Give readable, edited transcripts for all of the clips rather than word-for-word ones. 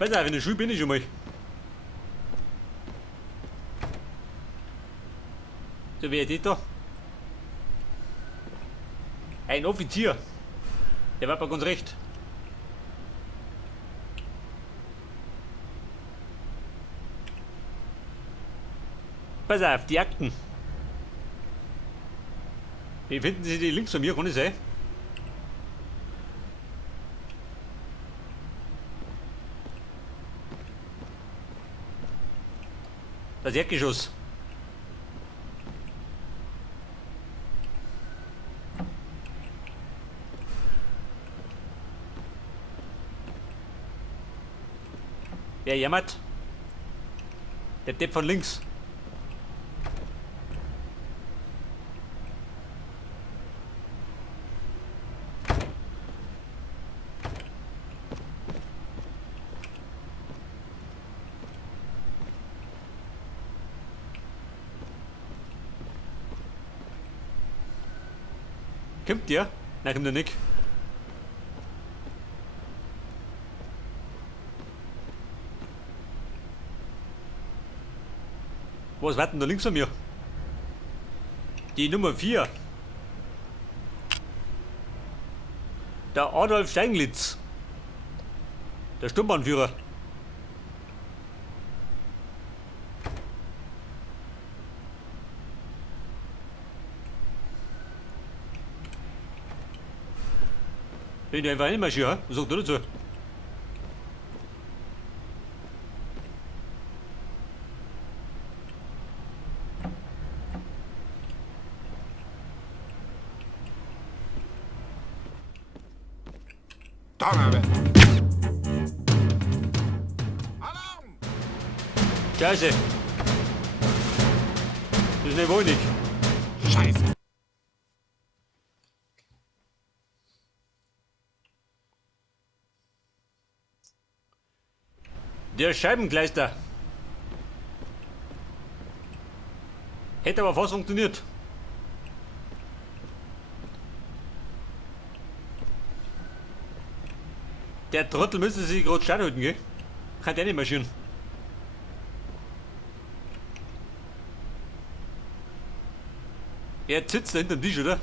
Pass auf, in der Schule bin ich schon mal. So, wer ist das da? Ein Offizier. Der war bei uns recht. Pass auf, die Akten. Wie finden Sie die links von mir? Kann ich sein? Das Erdgeschoss. Wer jammert? Der Depp von links. Kommt der? Nein, kommt der nicht. Was warten da links von mir? Die Nummer 4. Der Adolf Steinglitz. Der Sturmbahnführer. Bin ich einfach einmarschiert, was sagt du dazu? Donnerwetter! Alarm! Scheiße. Das ist nicht wohnig. Scheiße! Der Scheibenkleister. Hätte aber fast funktioniert. Der Trottel müsste sich gerade stark halten, gell? Kann der nicht marschieren. Er sitzt da hinterm Tisch, oder?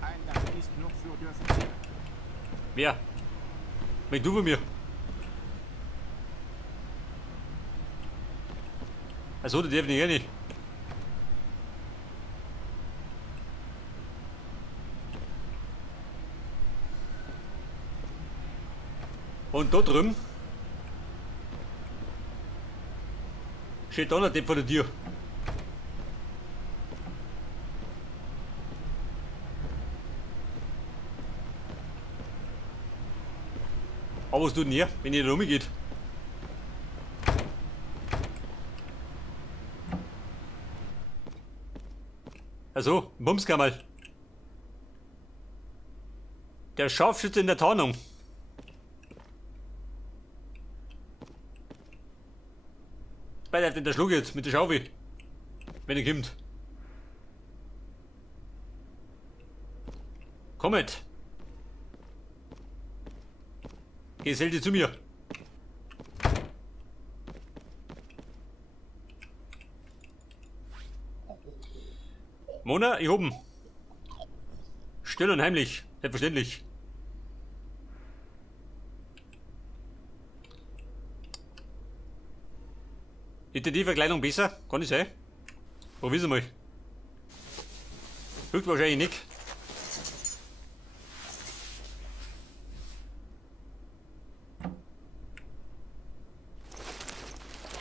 Eingang ist noch für die Offiziere. Wer? Weg du von mir. Achso, der darf nicht rein. Und da drüben steht da noch der vor der Tür. Aber was tut denn hier, wenn ihr da rumgeht? Also, Bumskammerl. Der Scharfschütze in der Tarnung. Beide den der Schluck jetzt mit der Schaufel. Wenn er kommt. Kommet. Gesell dich zu mir. Mona, ich oben. Still und heimlich, selbstverständlich. Ist die Verkleidung besser? Kann ich sein? Probier's mal. Hilft wahrscheinlich nicht.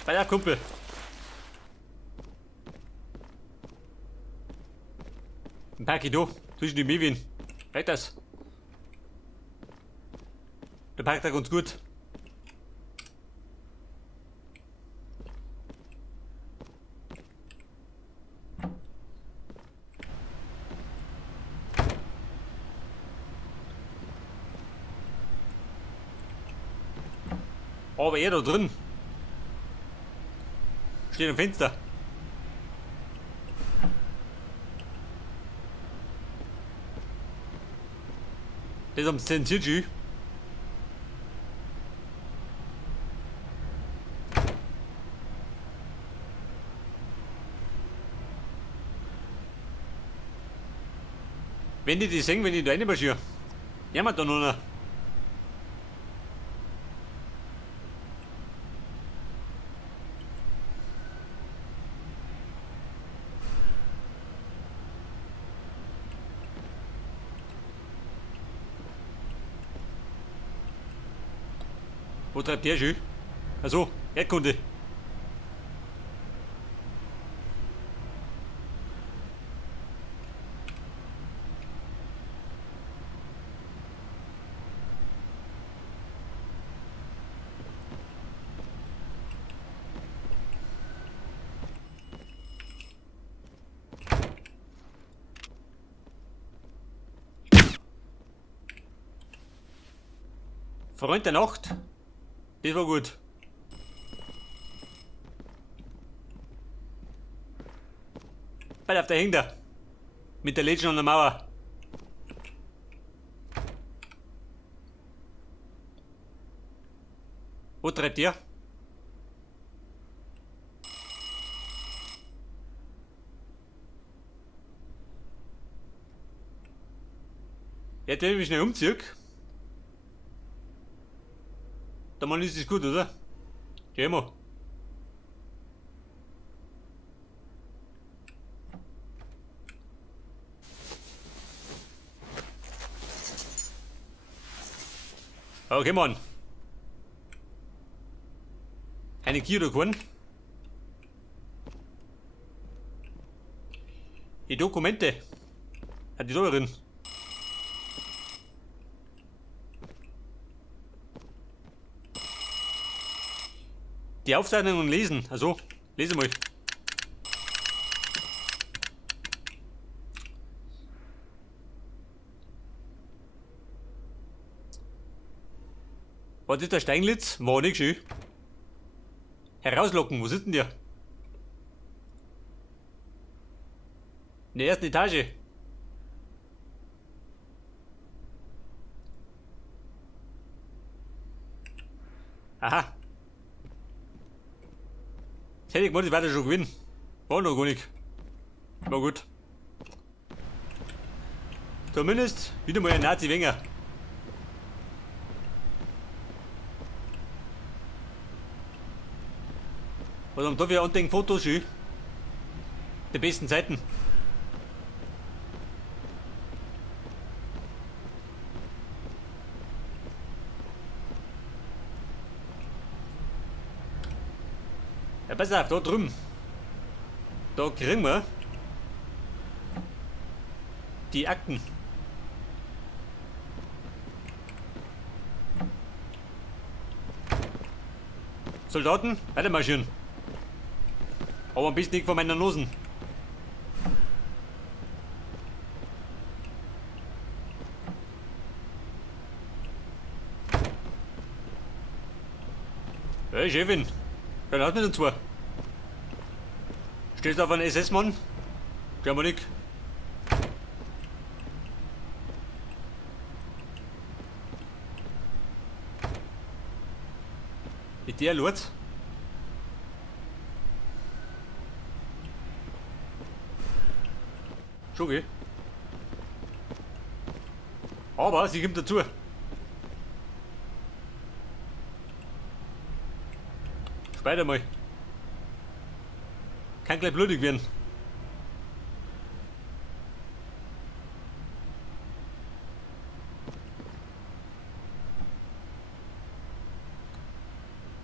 Bei der Kumpel. Ein Paki da, zwischen die Mewin. Weiters. Der parkt da ganz gut. Aber er da drin. Steht am Fenster. Das am zensiert schon. Wenn die das sehen, wenn ich da reinmarschiere. Jemand da noch. Wo treibt der schon? Also, Erdkunde. Freund der Nacht. Das war gut. Bei auf der hängt er. Mit der Legend an der Mauer. Wo treibt der? Jetzt wenn ich mich schnell umziehe. Der Mann ist es gut, oder? Geh mal. Okay, Mann. Eine Kier oder keinen? Die Dokumente. Hat die da drin? Die Aufzeichnungen lesen. Also, lese mal. Was ist der Steinglitz? War nicht schön. Herauslocken, wo sitzt denn der? In der ersten Etage. Aha. Das hätte ich gemeint, ich werde schon gewinnen. War noch gar nicht. War gut. Zumindest wieder mal ein Nazi-Wenger. Was haben da für Andenken-Fotos schön? Die besten Zeiten. Ja, pass auf, da drüben. Da kriegen wir die Akten. Soldaten, weiter marschieren. Aber ein bisschen nicht von meiner Nosen. Hey Chefin, dann hat mit uns zwei. Stehst du auf einen SS-Mann? Glauben wir nicht. Ist der Lord? Schon geh. Aber sie kommt dazu. Später mal. Kann gleich blutig werden.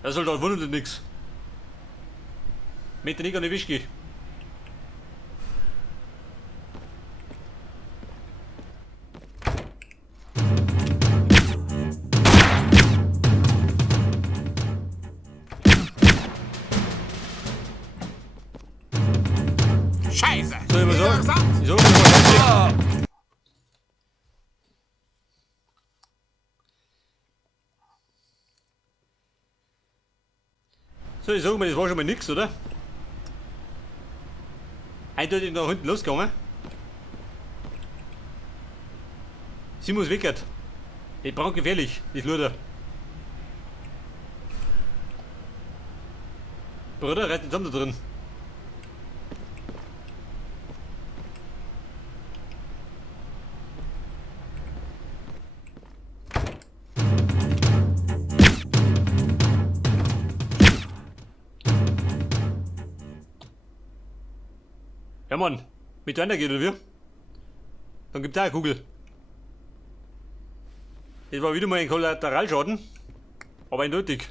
Der Soldat wundert nix. Mit der nicht an die Wischki. Scheiße! Soll ich mal Ja, sagen? Ich sag mal. So, ich sag mal, das war schon mal nix, oder? Eindeutig nach hinten losgegangen. Sie muss weg. Die brandgefährlich, das Luder. Bruder, reißt zusammen da drin. Wenn man miteinander geht oder wie? Dann gibt's auch eine Kugel. Das war wieder mal ein Kollateralschaden, aber eindeutig.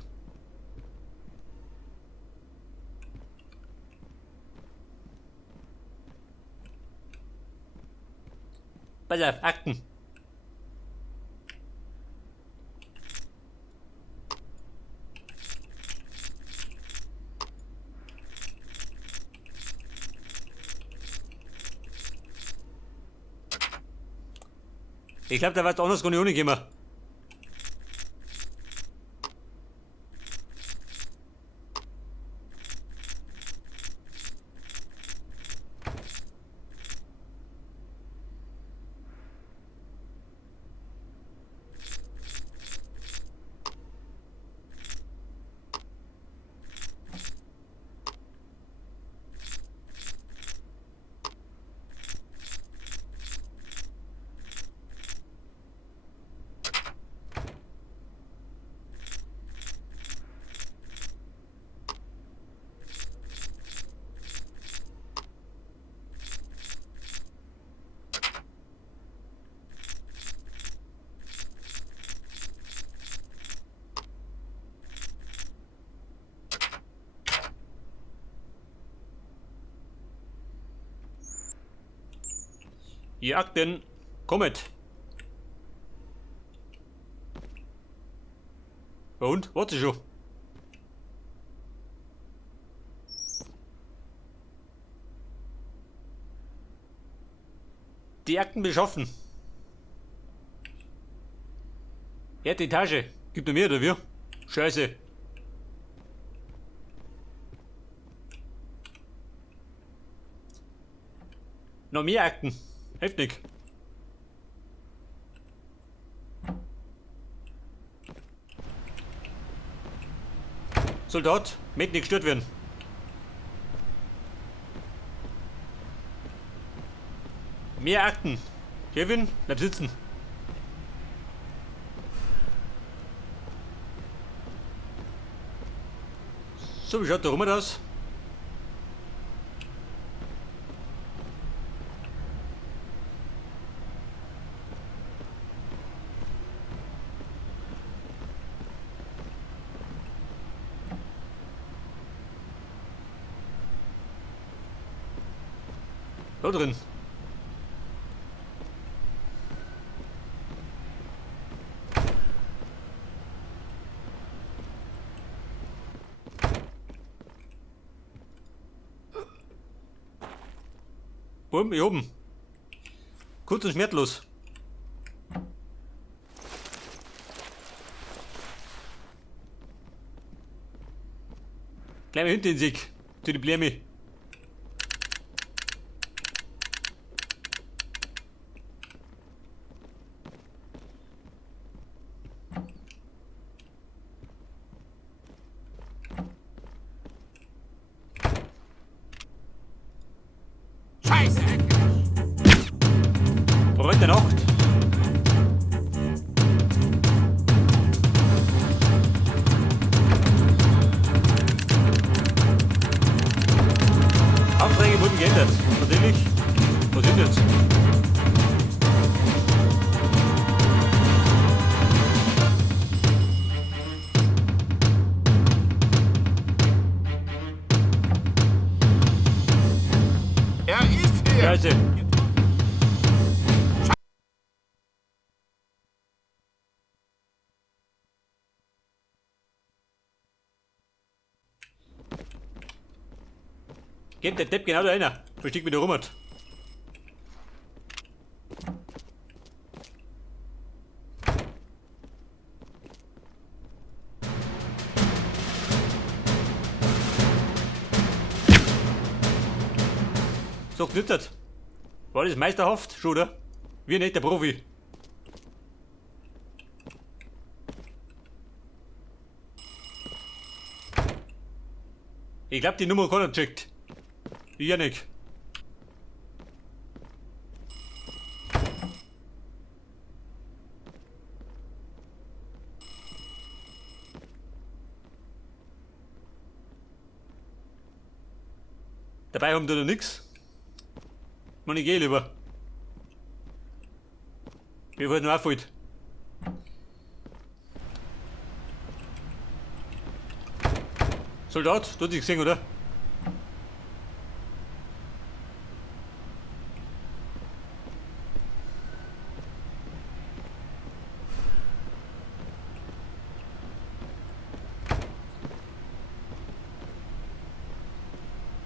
Pass auf, Akten. Ich glaube, da wird anders gar nicht ohne. Die Akten, kommet. Und? Warte schon. Die Akten beschaffen. Erste Etage. Gibt noch mehr oder wie? Scheiße. Noch mehr Akten. Heftig. Soldat, mit nicht gestört werden. Mehr Akten. Kevin, bleib sitzen. So, wie schaut der Rum aus? Da drin. Bumm, hier oben. Kurz und schmerzlos. Gleich mal hinter den Sieg. Zu die Bläme. Scheiße! Heute Nacht. Aufträge wurden geändert. Natürlich. Was sind jetzt? Er ist hier! Scheiße. Geht der Depp genau da rein. Versteck wieder rum. So knittert. War das meisterhaft, schon, oder? Wir nicht der Profi. Ich glaub, die Nummer keiner checkt. Ich ja nicht. Dabei haben wir da nix. Mann, ich geh lieber. Mir wird nur auffällt. Soldat, du hast dich gesehen, oder?